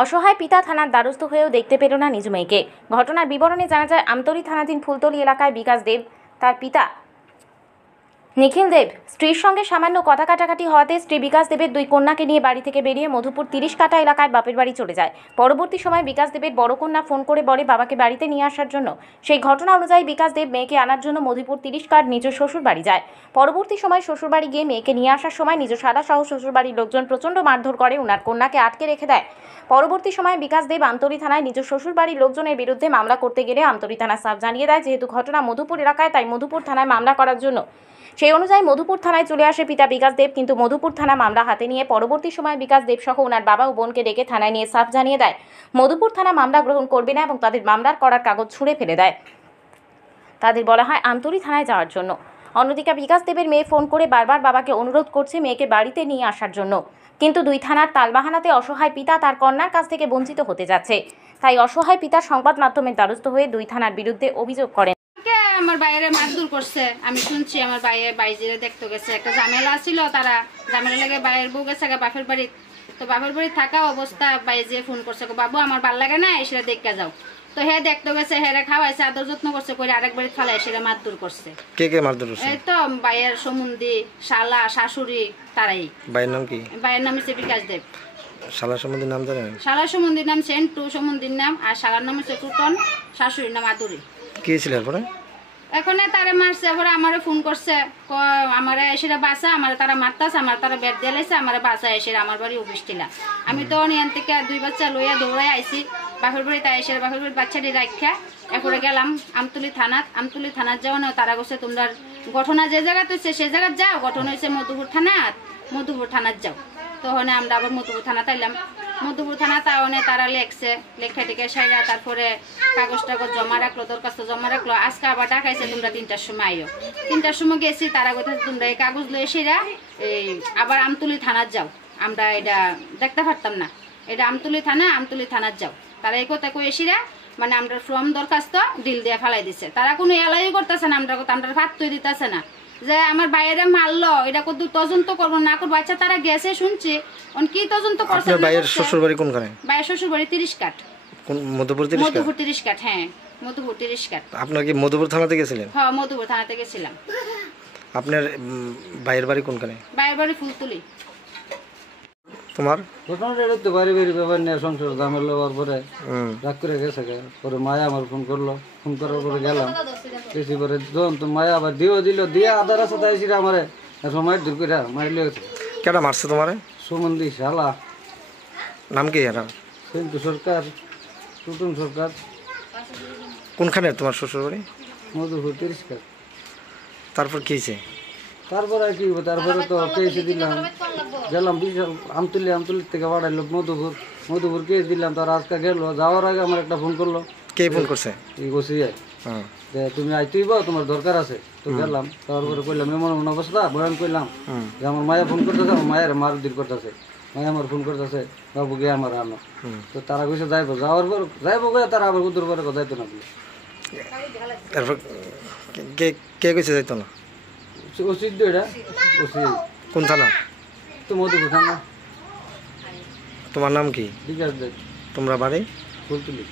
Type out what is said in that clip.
অসহায় পিতা থানার দ্বারস্থ হয়েও দেখতে পেল না নিজ মেয়েকে। ঘটনার বিবরণে জানা যায়, আমতলী থানাধীন ফুলতলী এলাকায় বিকাশ দেব তার পিতা নিখিল দেব স্ত্রীর সঙ্গে সামান্য কথা কাটাকাটি হওয়াতে স্ত্রী বিকাশ দেবের দুই কন্যাকে নিয়ে বাড়ি থেকে বেরিয়ে মধুপুর 30 কাটা এলাকায় বাপের বাড়ি চলে যায়। পরবর্তী সময় বিকাশ দেবের বড় কন্যা ফোন করে বলে বাবাকে বাড়িতে নিয়ে আসার জন্য। সেই ঘটনা অনুযায়ী বিকাশ দেব মেয়েকে আনার জন্য মধুপুর 30 কাট নিজ শ্বশুর বাড়ি যায়। পরবর্তী সময় শ্বশুর বাড়ি গিয়ে মেয়েকে নিয়ে আসার সময় নিজ সাদা সহ শ্বশুর বাড়ির লোকজন প্রচণ্ড মারধর করে ওনার কন্যাকে আটকে রেখে দেয়। পরবর্তী সময় বিকাশ দেব আমতলী থানায় নিজ শ্বশুর বাড়ির লোকজনের বিরুদ্ধে মামলা করতে গেলে আমতলী থানা সাফ জানিয়ে দেয় যেহেতু ঘটনা মধুপুর এলাকায়, তাই মধুপুর থানায় মামলা করার জন্য। সেই অনুযায়ী মধুপুর থানায় চলে আসে পিতা বিকাশ দেব, কিন্তু মধুপুর থানা মামলা হাতে নিয়ে পরবর্তী সময় বিকাশ দেব সহ ওনার বাবা ও বোনকে ডেকে থানায় নিয়ে সাফ জানিয়ে দেয় মধুপুর থানা মামলা গ্রহণ করবে না এবং তাদের মামলার করার কাগজ ছুঁড়ে ফেলে দেয়। তাদের বলা হয় আমতলী থানায় যাওয়ার জন্য। অন্যদিকে বিকাশ দেবের মেয়ে ফোন করে বারবার বাবাকে অনুরোধ করছে মেয়েকে বাড়িতে নিয়ে আসার জন্য, কিন্তু দুই থানার তালবাহানাতে অসহায় পিতা তার কন্যার কাছ থেকে বঞ্চিত হতে যাচ্ছে। তাই অসহায় পিতা সংবাদ মাধ্যমের দ্বারস্থ হয়ে দুই থানার বিরুদ্ধে অভিযোগ করেন। আমার বাইরে মারধর করছে, আমি শুনছি আমার বাইরে দেখতে গেছে, একটা ঝামেলা ছিল, তারা ঝামেলা লেগে বাইরের বউ গেছে বাপের বাড়ি। তো বাপের বাড়ি থাকা অবস্থা বাইরে যে ফোন করছে, বাবু আমার ভাল লাগে না, এসে দেখতে যাও। তো হে দেখতে গেছে, হেরে খাওয়াইছে, আদর যত্ন করছে, করে আরেক বাড়ি ফালাই এসে মারধর করছে। কে কে মারধর করছে? এই তো বাইয়ের সম্বন্ধী, শালা, শাশুড়ি, তারাই। বাইয়ের নাম কি? বাইয়ের নাম হচ্ছে বিকাশ দেব। শালার সম্বন্ধীর নাম জানেন? শালার সম্বন্ধীর নাম সেন্টু, সম্বন্ধীর নাম, আর শালার নাম হচ্ছে টুটন, শাশুড়ির নাম আদুরি। কি ছিল এরপরে? এখন তারা মারছে, এবার আমারে ফোন করছে, আমারে এসে বাসা, আমার তারা মারতাছে, আমার তারা বেড দিয়েছে, আমার বাসা এসে আমার বাড়ি অফিস টিলা। আমি তো নিয়ান থেকে দুই বাচ্চা লইয়া দৌড়াই আইছি বাপের বাড়ি, তাই এসে বাপের বাড়ির বাচ্চাটি রাখা এরপরে গেলাম আমতলী থানাত। আমতলী থানাত যাওয়া না, তারা বলছে তোমরা ঘটনা যে জায়গা হয়েছে সে জায়গায় যাও, ঘটনা হয়েছে মধুপুর থানাত, মধুপুর থানাত যাও। তখন আমরা আবার মধুপুর থানাতে এলাম। মধুপুর থানা তাওনে তারা লেখছে, লেখা টেখে সাইরা তারপরে কাগজ টাগজ জমা রাখলো, দরখাস্ত জমা রাখলো। আজকে আবার ডাকাইছে তোমরা 3টার সময় আইও। 3টার সময় গেছি, তারা কথা তোমরা এই কাগজ লয়ে সেরা এই আবার আমতলী থানাত যাও। আমরা এটা দেখতে পারতাম না, এটা আমতলী থানা, আমতলী থানাত যাও। তারা এই কথা কয়ে এসিরা মানে আমরা ফর্ম দরখাস্ত ডিল দিয়ে ফেলাই দিছে। তারা কোনো এলাই করতেছে না, আমরা কথা আমরা ফাত্তই দিতেছে না যে আমার বাইরে মারলো, এটা কত তদন্ত করবো না করবো। আচ্ছা তারা গেছে শুনছি, কি তদন্ত করছে? বাইরের শ্বশুর বাড়ি কোনখানে? বাইরের শ্বশুর বাড়ি 30 কাট। মধুপুর 30 কাট? মধুপুর 30 কাট, হ্যাঁ মধুপুর 30 কাট। আপনার কি মধুপুর থানাতে গেছিলেন? হ্যাঁ মধুপুর থানাতে গেছিলাম। আপনার বাইরের বাড়ি কোনখানে? বাইরের বাড়ি ফুলতলী। তোমার ঘটনাটা তো বাড়ি বাড়ি ব্যাপার নিয়ে সংসার ঝামেলা হওয়ার পরে রাগ করে গেছে। পরে মায়া আমার ফোন করলো, ফোন করার পরে গেলাম বেশি পরে যখন তো মায়া আবার দিয়ে আধা রাস্তা তাইছি আমার সময় দূর করে মারিলে গেছে। কেটা মারছে তোমারে? সুমন্দি শালা। নাম কি এরা? কিন্তু সরকার, টুটুন সরকার। কোনখানে তোমার শ্বশুর বাড়ি? মধুপুর 30 কাট। তারপর কি হয়েছে? তারপরে কি তারপরে তো কেসে দিলাম, গেলাম বিশাল আমতলির থেকে বাড়াইলো মধুপুর কেস দিলাম। তারা আজকে গেল, যাওয়ার আগে আমার একটা ফোন করলো। কে ফোন করছে? এই বসে যায় যে তুমি আইতেই তোমার দরকার আছে। তো গেলাম, তারপরে কইলাম এমন অবস্থা বয়ান করলাম যে আমার মায়া ফোন করতেছে, আমার মায়ের মারধর করতেছে, মায়া আমার ফোন করতেছে, বাবু গে আমার আনো। তো তারা কইছে যাইবো, যাওয়ার পর যাইবো গে, তারা আবার উত্তর পরে যাইতো না। তারপর কে কইছে যাইতো না? কোন থানা? তো মধুপুর থানা। তোমার নাম কি? বিকাশ দেব। তোমরা বাড়ি? ফুলতলী।